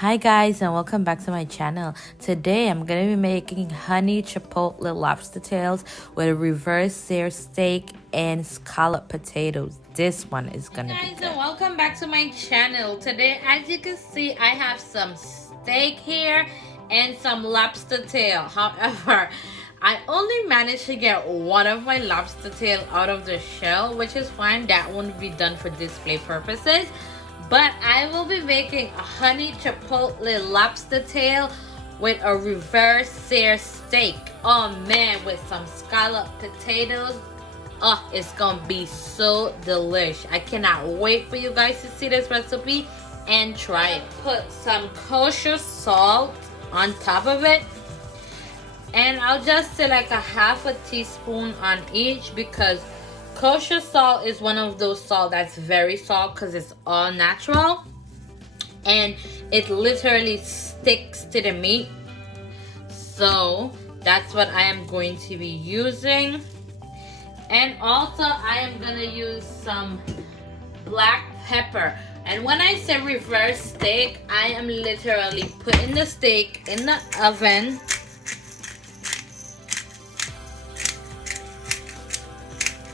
Hi guys, and welcome back to my channel. Today I'm going to be making honey chipotle lobster tails with a reverse seared steak and scallop potatoes. This one is going to be good. Guys, and welcome back to my channel. Today, as you can see, I have some steak here and some lobster tail. However, I only managed to get one of my lobster tail out of the shell, which is fine. That won't be done for display purposes. But I will be making a honey chipotle lobster tail with a reverse seared steak. Oh man, with some scallop potatoes. Oh, it's gonna be so delish. I cannot wait for you guys to see this recipe and try it. Put some kosher salt on top of it. And I'll just say like a half a teaspoon on each, because kosher salt is one of those salt that's very salt because it's all natural and it literally sticks to the meat. So that's what I am going to be using. And also I am gonna use some black pepper. And when I say reverse steak, I am literally putting the steak in the oven.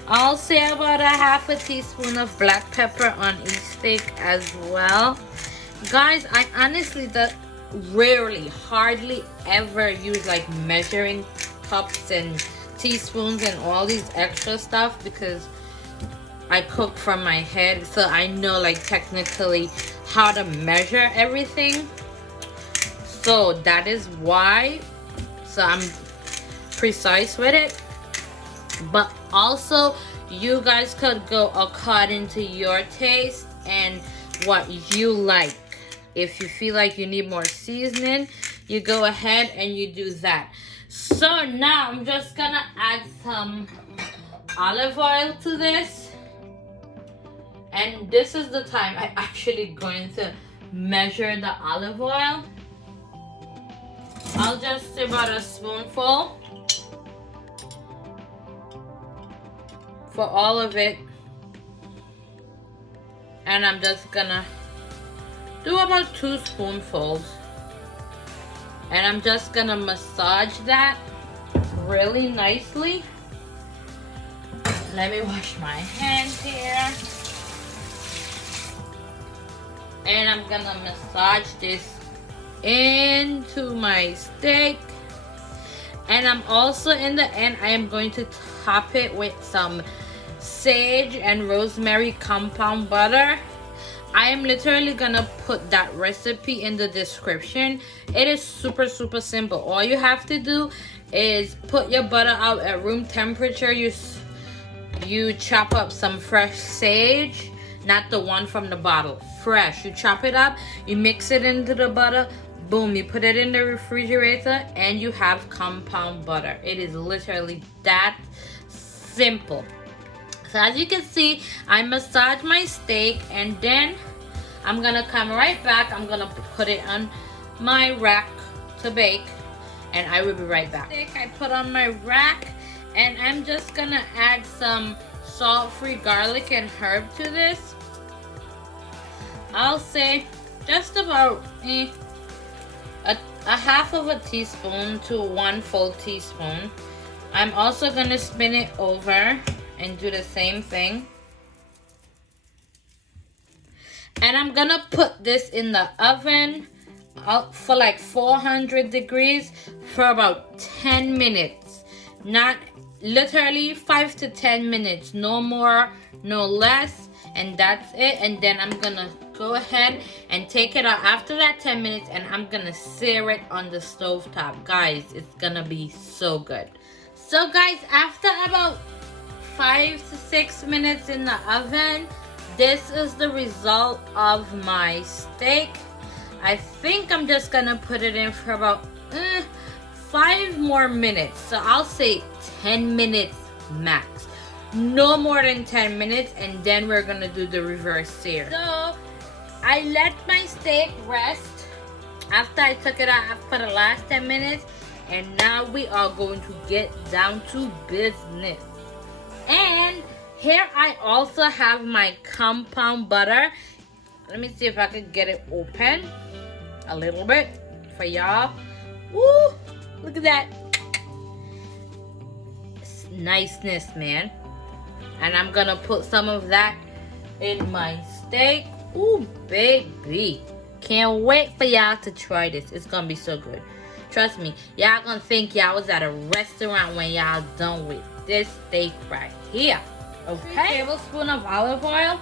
I'll say about a half a teaspoon of black pepper on each steak as well. Guys, I honestly hardly ever use like measuring cups and teaspoons and all these extra stuff, because I cook from my head, so I know like technically how to measure everything. So that is why, so I'm precise with it. But also, you guys could go according to your taste and what you like. If you feel like you need more seasoning, you go ahead and you do that. So now I'm just gonna add some olive oil to this. And this is the time I'm actually going to measure the olive oil. I'll just say about a spoonful for all of it, and I'm just gonna do about 2 spoonfuls, and I'm just gonna massage that really nicely. Let me wash my hands here, and I'm gonna massage this into my steak. And I'm also, in the end, I am going to top it with some sage and rosemary compound butter. I am literally gonna put that recipe in the description. It is super simple. All you have to do is put your butter out at room temperature. You chop up some fresh sage, not the one from the bottle, fresh. You chop it up, you mix it into the butter, boom, you put it in the refrigerator, and you have compound butter. It is literally that simple. So as you can see, I massage my steak, and then I'm gonna come right back. I'm gonna put it on my rack to bake, and I will be right back. I put on my rack, and I'm just gonna add some salt-free garlic and herb to this. I'll say just about a half of a teaspoon to 1 full teaspoon. I'm also gonna spin it over and do the same thing. And I'm gonna put this in the oven for like 400 degrees for about 10 minutes. Not literally 5 to 10 minutes, no more, no less. And that's it. And then I'm gonna go ahead and take it out after that 10 minutes, and I'm gonna sear it on the stove top. Guys, it's gonna be so good. So guys, after about 5 to 6 minutes in the oven, this is the result of my steak. I think I'm just gonna put it in for about 5 more minutes. So I'll say 10 minutes max. No more than 10 minutes, and then we're gonna do the reverse sear. So I let my steak rest after I took it out for the last 10 minutes, and now we are going to get down to business. And here I also have my compound butter. Let me see if I can get it open. a little bit for y'all. Woo! Look at that. It's niceness, man. And I'm gonna put some of that in my steak. Ooh, baby. Can't wait for y'all to try this. It's gonna be so good. Trust me, y'all gonna think y'all was at a restaurant when y'all done with this steak right here. Okay. 3 tablespoons of olive oil.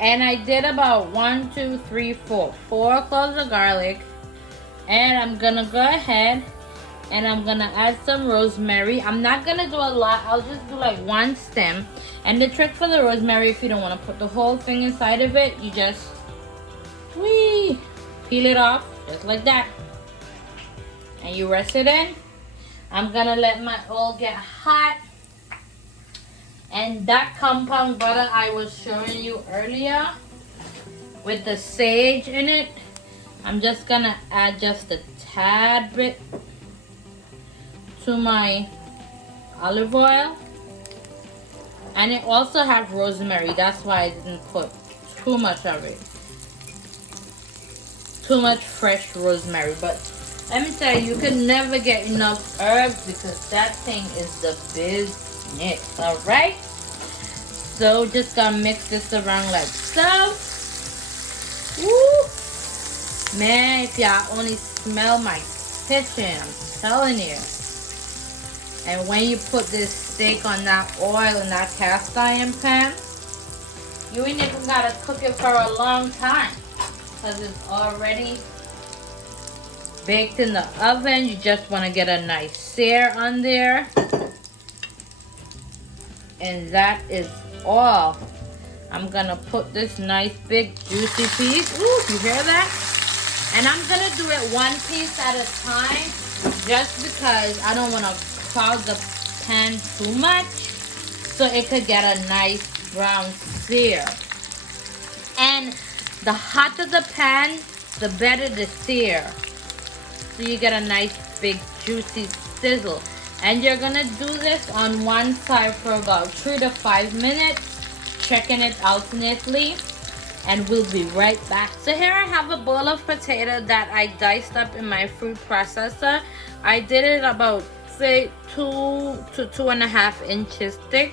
And I did about 1, 2, 3, 4 cloves of garlic. And I'm gonna go ahead and I'm gonna add some rosemary. I'm not gonna do a lot. I'll just do like 1 stem. And the trick for the rosemary, if you don't want to put the whole thing inside of it, you just peel it off just like that. And you rest it in. I'm gonna let my oil get hot. And that compound butter I was showing you earlier with the sage in it, I'm just gonna add just a tad bit to my olive oil. And it also has rosemary. That's why I didn't put too much of it. Too much fresh rosemary. But let me tell you, you can never get enough herbs because that thing is the business. Alright? So just gonna mix this around like so. Woo! Man, if y'all only smell my kitchen, I'm telling you. And when you put this steak on that oil in that cast iron pan, you ain't even gotta cook it for a long time because it's already baked in the oven. You just want to get a nice sear on there. And that is all. I'm gonna put this nice big juicy piece. Ooh, you hear that? And I'm gonna do it 1 piece at a time just because I don't want to clog the pan too much so it could get a nice brown sear. And the hotter the pan, the better the sear. So you get a nice big juicy sizzle. And you're gonna do this on one side for about 3 to 5 minutes, checking it alternately, and we'll be right back. So here I have a bowl of potato that I diced up in my food processor. I did it about say 2 to 2.5 inches thick,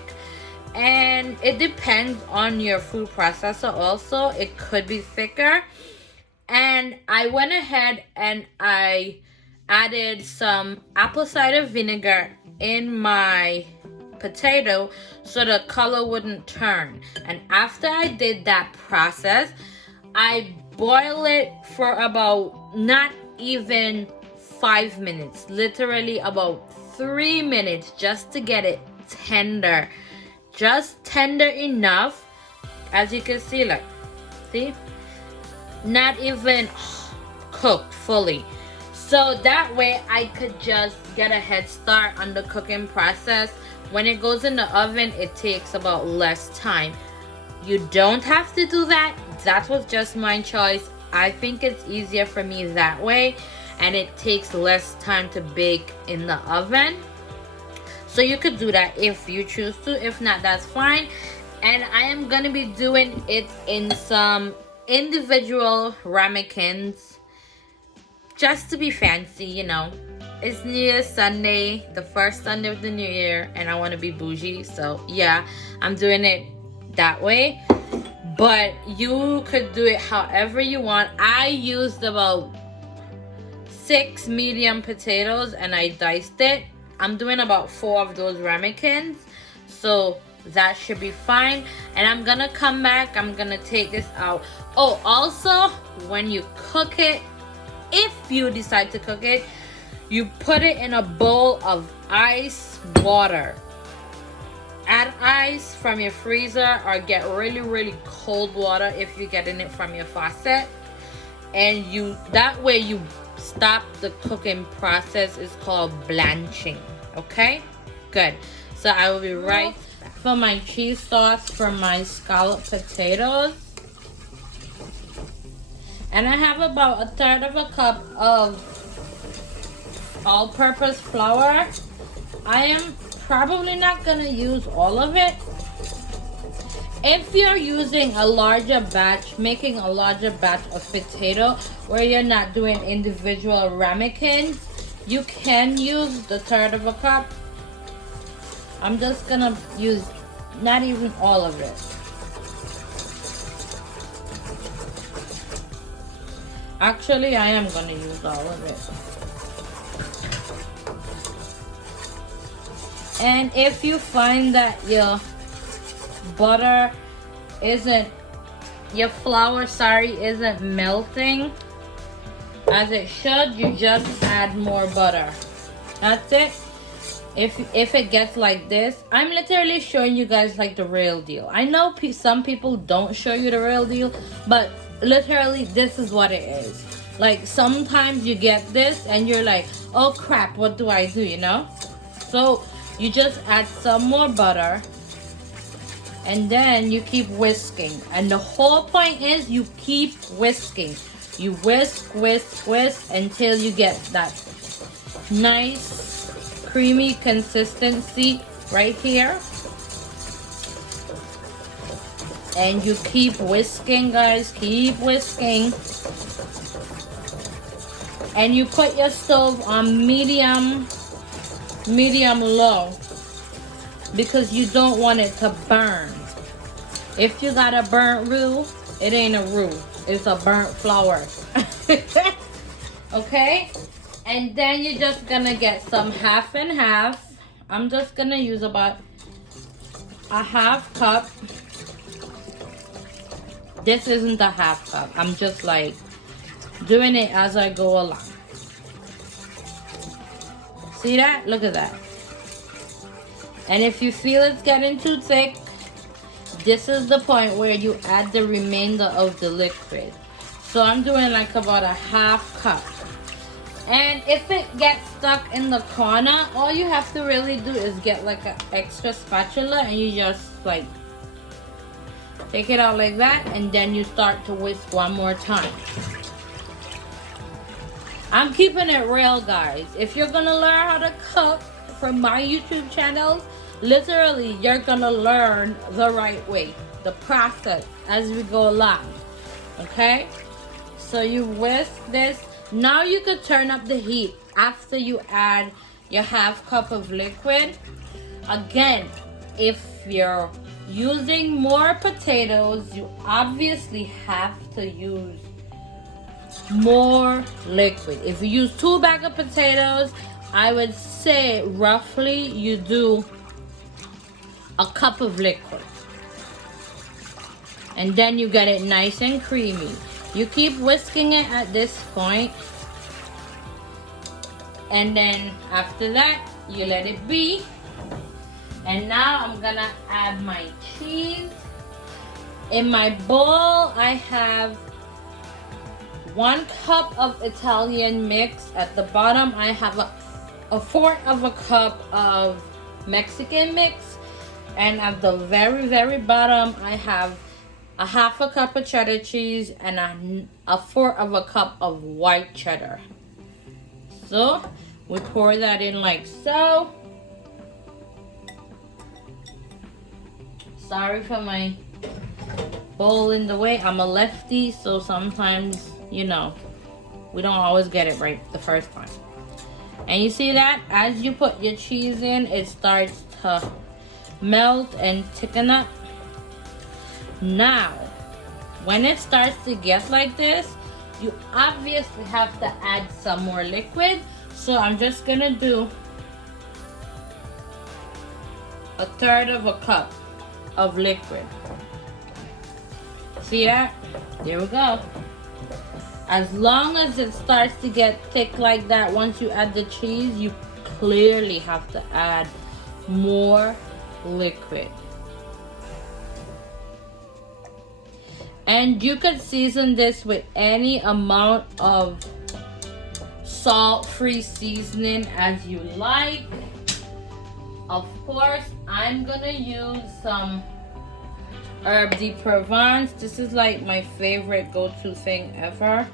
and it depends on your food processor also. It could be thicker. And I went ahead and I added some apple cider vinegar in my potato so the color wouldn't turn. And after I did that process, I boiled it for about not even 5 minutes, literally about 3 minutes, just to get it tender, just tender enough. As you can see, like, see, not even cooked fully. So that way I could just get a head start on the cooking process. When it goes in the oven, it takes about less time. You don't have to do that. That was just my choice. I think it's easier for me that way, and it takes less time to bake in the oven. So you could do that if you choose to. If not, that's fine. And I am gonna be doing it in some individual ramekins, just to be fancy, you know. It's New Year's Sunday, the first Sunday of the new year, and I want to be bougie, so yeah, I'm doing it that way. But you could do it however you want. I used about 6 medium potatoes and I diced it. I'm doing about 4 of those ramekins, so that should be fine. And I'm gonna come back, I'm gonna take this out. Oh, also, when you cook it, if you decide to cook it, you put it in a bowl of ice water. Add ice from your freezer or get really, really cold water if you're getting it from your faucet. And that way you stop the cooking process. It's called blanching. Okay? Good. So I will be right back. For my cheese sauce for my scallop potatoes. And I have about 1/3 of a cup of all-purpose flour. I am probably not gonna use all of it. If you're using a larger batch, making a larger batch of potato where you're not doing individual ramekins, you can use the third of a cup. I'm just gonna use not even all of it. Actually, I am gonna use all of it. And if you find that your butter isn't, your flour, isn't melting as it should, you just add more butter. That's it. If it gets like this, I'm literally showing you guys like the real deal. I know some people don't show you the real deal, but literally this is what it is. Like sometimes you get this and you're like, oh crap, what do I do, you know? So you just add some more butter and then you keep whisking. And the whole point is you keep whisking. You whisk, whisk, whisk until you get that nice creamy consistency right here. And you keep whisking, guys, keep whisking. And you put your stove on medium low because you don't want it to burn. If you got a burnt roux, it ain't a roux, it's a burnt flour. Okay, and then you're just gonna get some half and half. I'm just gonna use about a half cup. This isn't a half cup, I'm just like doing it as I go along. See that? Look at that. And if you feel it's getting too thick, this is the point where you add the remainder of the liquid. So I'm doing like about a half cup. And if it gets stuck in the corner, all you have to really do is get like an extra spatula and you just like take it out like that, and then you start to whisk one more time. I'm keeping it real, guys. If you're gonna learn how to cook from my YouTube channels, literally you're gonna learn the right way, the process as we go along. Okay, so you whisk this. Now you could turn up the heat after you add your half cup of liquid. Again, if you're using more potatoes, you obviously have to use more liquid. If you use 2 bags of potatoes, I would say roughly you do a cup of liquid. And then you get it nice and creamy. You keep whisking it at this point. And then after that, you let it be. And now I'm gonna add my cheese. In my bowl, I have 1 cup of Italian mix. At the bottom, I have a fourth of a cup of Mexican mix. And at the very, very bottom, I have a half a cup of cheddar cheese and a fourth of a cup of white cheddar. So we pour that in like so. Sorry for my bowl in the way. I'm a lefty, so sometimes, you know, we don't always get it right the first time. And you see that as you put your cheese in, it starts to melt and thicken up. Now, when it starts to get like this, you obviously have to add some more liquid. So I'm just gonna do a third of a cup of liquid. See that? There we go. As long as it starts to get thick like that, once you add the cheese, you clearly have to add more liquid. And you could season this with any amount of salt-free seasoning as you like. Of course, I'm gonna use some herb de Provence. This is like my favorite go-to thing ever.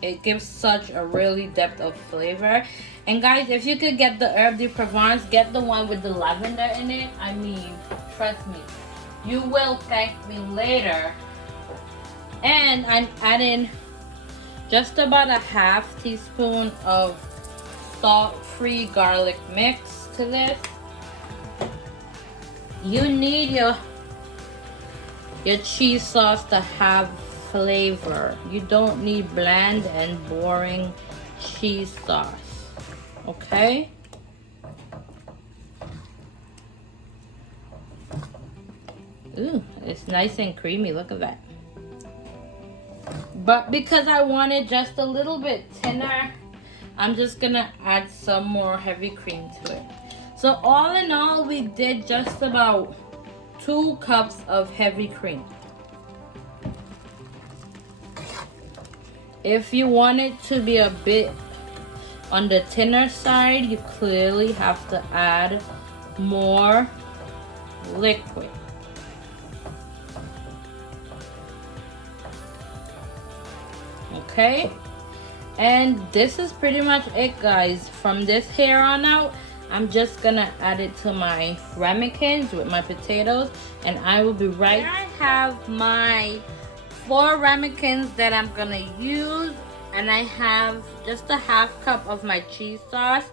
It gives such a really depth of flavor. And guys, if you could get the herb de Provence, get the one with the lavender in it. I mean, Trust me. You will thank me later. And I'm adding just about a half teaspoon of salt-free garlic mix to this. You need your cheese sauce to have flavor. You don't need bland and boring cheese sauce. Okay? Ooh, it's nice and creamy. Look at that. But because I want it just a little bit thinner, I'm just gonna add some more heavy cream to it. So all in all, we did just about 2 cups of heavy cream. If you want it to be a bit on the thinner side, you clearly have to add more liquid. Okay, and this is pretty much it, guys. From this here on out, I'm just gonna add it to my ramekins with my potatoes, and I will be right. Here I have my 4 ramekins that I'm gonna use, and I have just a half cup of my cheese sauce.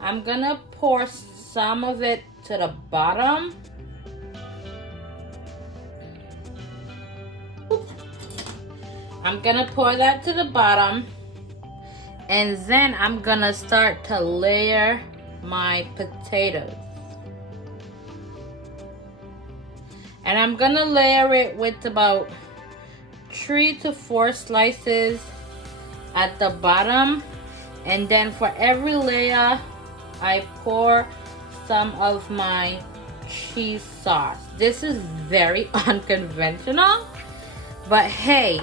I'm gonna pour some of it to the bottom. I'm gonna pour that to the bottom, and then I'm gonna start to layer my potatoes. And I'm gonna layer it with about 3 to 4 slices at the bottom, and then for every layer I pour some of my cheese sauce. This is very unconventional, but hey,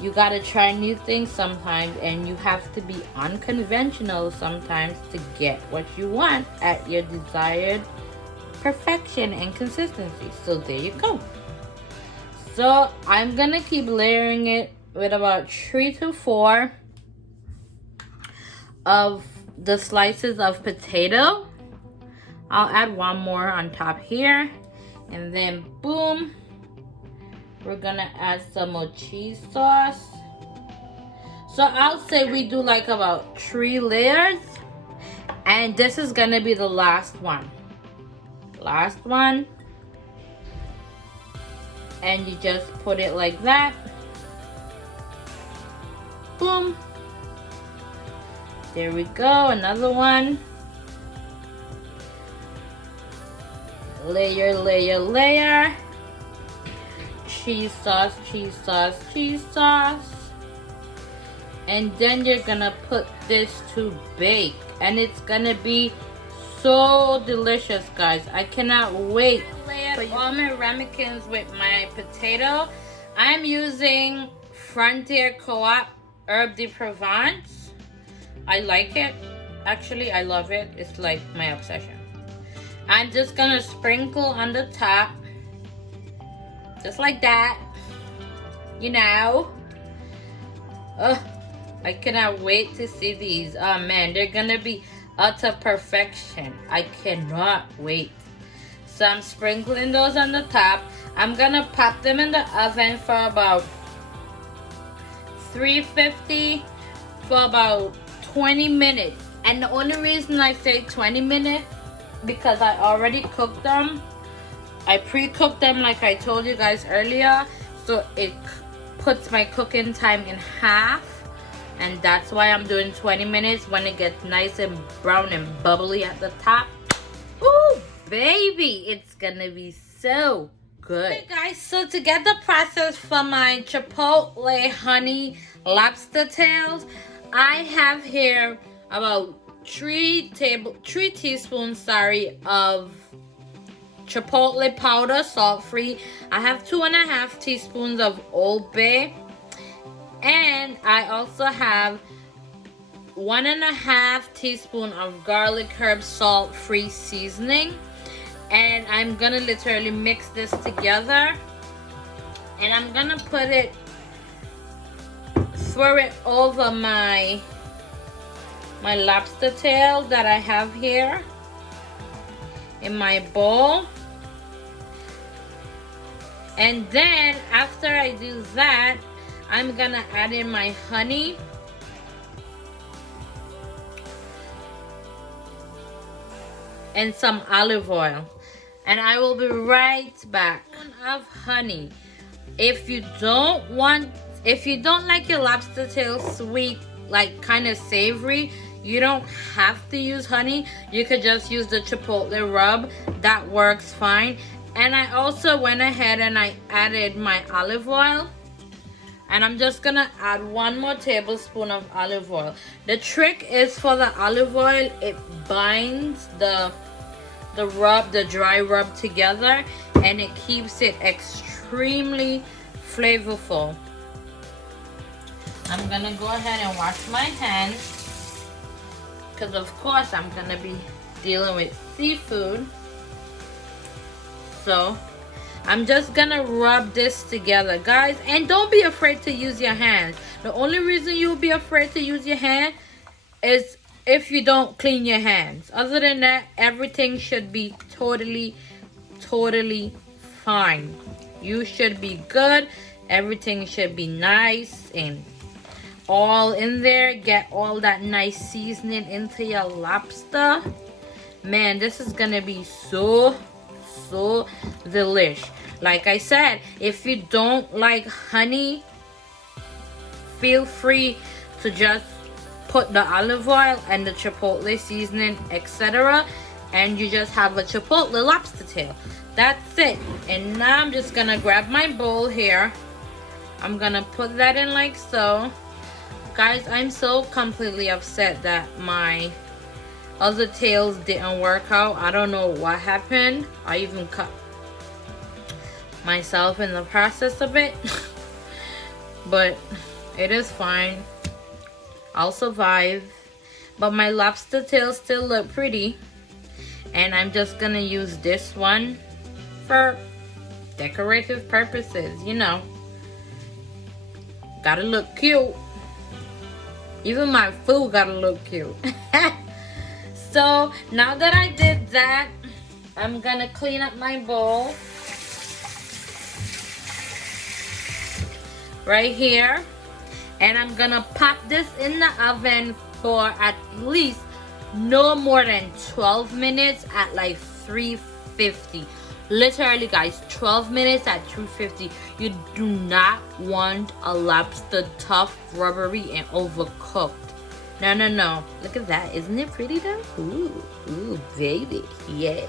you gotta try new things sometimes, and you have to be unconventional sometimes to get what you want at your desired perfection and consistency. So there you go. So I'm gonna keep layering it with about 3 to 4 of the slices of potato. I'll add one more on top here, and then boom, we're gonna add some more cheese sauce. So I'll say we do like about 3 layers, and this is gonna be the last one. Last one. And you just put it like that. Boom. There we go, another one. Layer, layer, layer. Cheese sauce, cheese sauce, cheese sauce. And then you're gonna put this to bake, and it's gonna be so delicious, guys. I cannot wait. For all my ramekins with my potato, I'm using Frontier Co-op Herb de Provence. I like it. Actually, I love it. It's like my obsession. I'm just gonna sprinkle on the top. Just like that. You know. Ugh. I cannot wait to see these. Oh man, they're gonna be utter perfection. I cannot wait. So I'm sprinkling those on the top. I'm gonna pop them in the oven for about 350 for about 20 minutes. And the only reason I say 20 minutes, because I already cooked them. I pre-cooked them like I told you guys earlier. So it puts my cooking time in half. And that's why I'm doing 20 minutes when it gets nice and brown and bubbly at the top. Ooh, baby, it's gonna be so good. Okay, guys, so to get the process for my Chipotle honey lobster tails, I have here about 3 teaspoons, of Chipotle powder, salt-free. I have 2.5 teaspoons of Old Bay. And I also have 1.5 teaspoon of garlic herb salt-free seasoning. And I'm gonna literally mix this together. And I'm gonna throw it over my lobster tail that I have here in my bowl. And then after I do that, I'm gonna add in my honey. And some olive oil. And I will be right back. Of honey. If you don't like your lobster tail sweet, like kind of savory, you don't have to use honey. You could just use the chipotle rub. That works fine. And I also went ahead and I added my olive oil. And I'm just gonna add 1 more tablespoon of olive oil. The trick is for the olive oil, it binds the dry rub together, and it keeps it extremely flavorful. I'm gonna go ahead and wash my hands because of course I'm gonna be dealing with seafood. So I'm just gonna rub this together, guys, and don't be afraid to use your hands. The only reason you'll be afraid to use your hand is if you don't clean your hands. Other than that, everything should be totally fine. You should be good. Everything should be nice and all in there. Get all that nice seasoning into your lobster. Man, this is gonna be so delish. Like I said, if you don't like honey, feel free to just put the olive oil and the chipotle seasoning, etc., and you just have a chipotle lobster tail. That's it. And now I'm just gonna grab my bowl here. I'm gonna put that in like so. Guys, I'm so completely upset that my other tails didn't work out. I don't know what happened. I even cut myself in the process of it. But it is fine. I'll survive. But my lobster tails still look pretty. And I'm just gonna use this one for decorative purposes, you know. Gotta look cute. Even my food gotta look cute. So now that I did that, I'm gonna clean up my bowl right here. And I'm gonna pop this in the oven for at least no more than 12 minutes at like 350. Literally, guys, 12 minutes at 250. You do not want a lobster tough, rubbery, and overcooked. No. Look at that. Isn't it pretty though? Ooh, baby. Yes.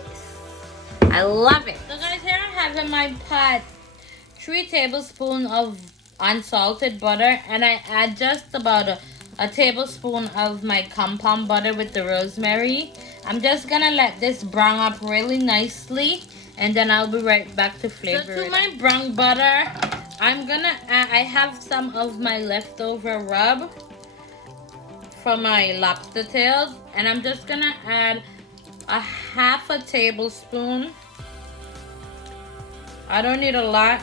I love it. So guys, here I have in my pot 3 tablespoons of unsalted butter, and I add just about a tablespoon of my compound butter with the rosemary. I'm just gonna let this brown up really nicely, and then I'll be right back to flavor it. So to my brown butter, I'm gonna add, I have some of my leftover rub from my lobster tails, and I'm just gonna add a half a tablespoon. I don't need a lot.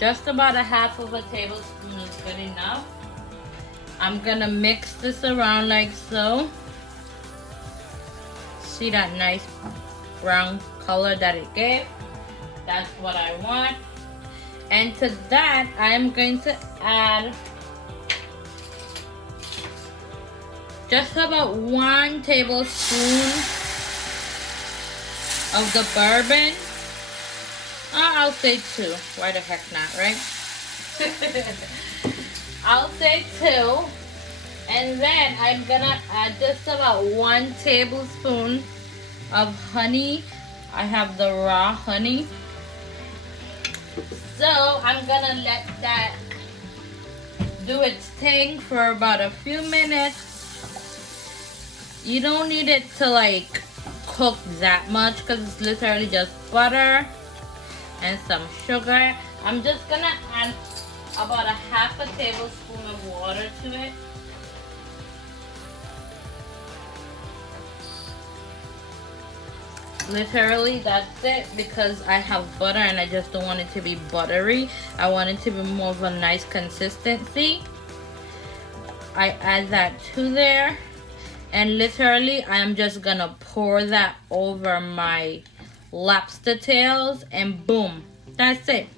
Just about a half of a tablespoon is good enough. I'm gonna mix this around like so. See that nice brown color that it gave? That's what I want. And to that, I'm going to add just about 1 tablespoon of the bourbon. I'll say 2. Why the heck not, right? I'll say 2. And then I'm gonna add just about 1 tablespoon of honey. I have the raw honey. So I'm gonna let that do its thing for about a few minutes. You don't need it to like cook that much because it's literally just butter and some sugar. I'm just gonna add about a half a tablespoon of water to it. Literally, that's it, because I have butter and I just don't want it to be buttery. I want it to be more of a nice consistency. I add that to there, and literally I'm just gonna pour that over my lobster tails, and boom, That's it.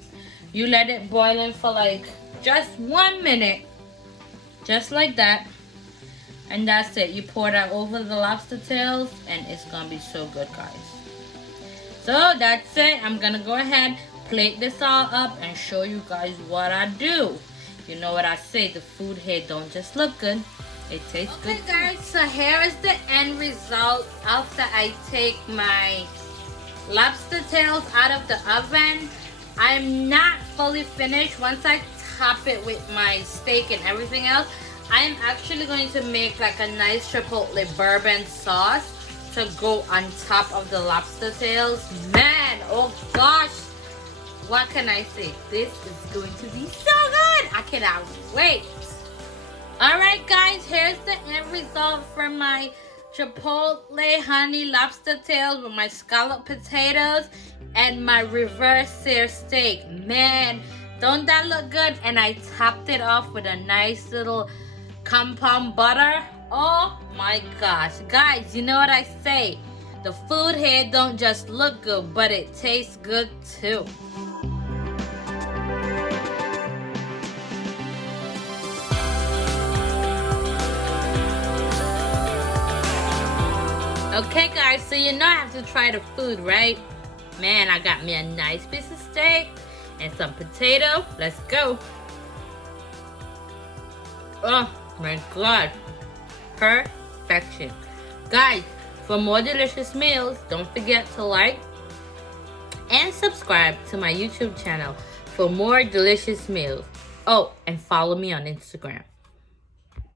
You let it boil in for like just 1 minute. Just like that. And that's it. You pour that over the lobster tails and it's gonna be so good, guys. So that's it. I'm gonna go ahead, plate this all up and show you guys what I do. You know what I say, the food here don't just look good, it tastes good. Okay guys, so here is the end result after I take my lobster tails out of the oven. I'm not fully finished. Once I top it with my steak and everything else, I'm actually going to make like a nice chipotle bourbon sauce to go on top of the lobster tails. Man, oh gosh, what can I say? This is going to be so good. I cannot wait. Alright guys, here's the end result from my chipotle honey lobster tails with my scallop potatoes and my reverse seared steak. Man, don't that look good? And I topped it off with a nice little compound butter. Oh my gosh. Guys, you know what I say? The food here don't just look good, but it tastes good too. Okay guys, so you know I have to try the food, right? Man, I got me a nice piece of steak and some potato. Let's go. Oh my god. Perfection. Guys, for more delicious meals, don't forget to like and subscribe to my YouTube channel for more delicious meals. Oh, and follow me on Instagram.